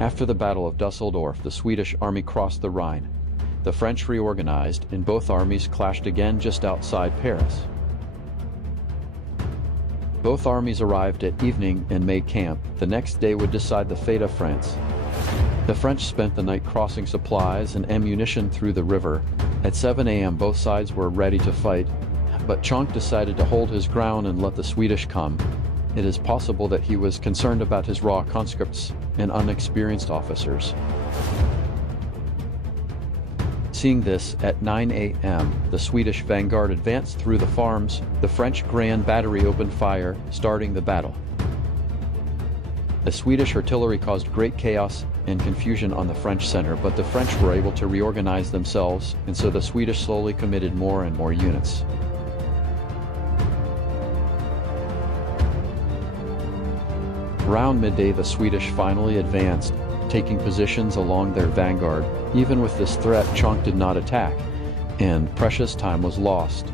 After the Battle of Dusseldorf, the Swedish army crossed the Rhine. The French reorganized, and both armies clashed again just outside Paris. Both armies arrived at evening and made camp. The next day would decide the fate of France. The French spent the night crossing supplies and ammunition through the river. At 7 a.m. both sides were ready to fight, but conq decided to hold his ground and let the Swedish come. It is possible that he was concerned about his raw conscripts and unexperienced officers. Seeing this, at 9 a.m., the Swedish vanguard advanced through the farms. The French Grand Battery opened fire, starting the battle. The Swedish artillery caused great chaos and confusion on the French center, but the French were able to reorganize themselves, and so the Swedish slowly committed more and more units. Around midday, the Swedish finally advanced, taking positions along their vanguard. Even with this threat, conq did not attack, and precious time was lost.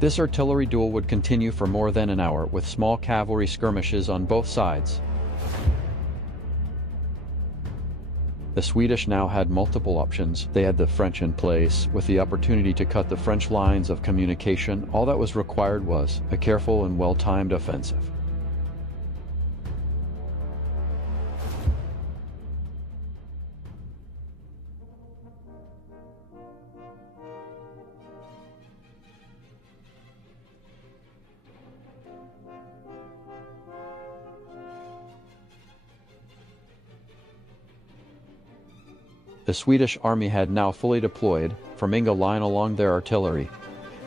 This artillery duel would continue for more than an hour, with small cavalry skirmishes on both sides. The Swedish now had multiple options. They had the French in place, with the opportunity to cut the French lines of communication. All that was required was a careful and well-timed offensive. The Swedish army had now fully deployed, forming a line along their artillery.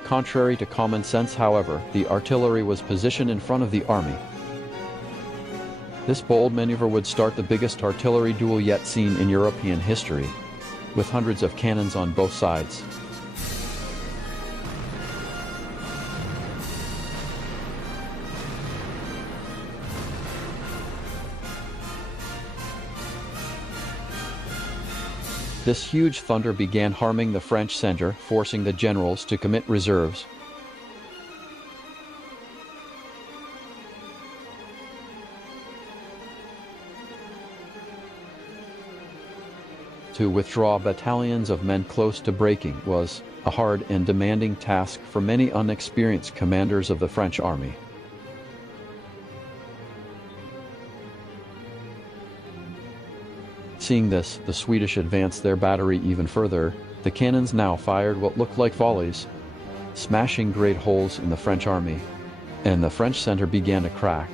Contrary to common sense, however, the artillery was positioned in front of the army. This bold maneuver would start the biggest artillery duel yet seen in European history, with hundreds of cannons on both sides. This huge thunder began harming the French center, forcing the generals to commit reserves. To withdraw battalions of men close to breaking was a hard and demanding task for many unexperienced commanders of the French army. Seeing this, the Swedish advanced their battery even further. The cannons now fired what looked like volleys, smashing great holes in the French army, and the French center began to crack.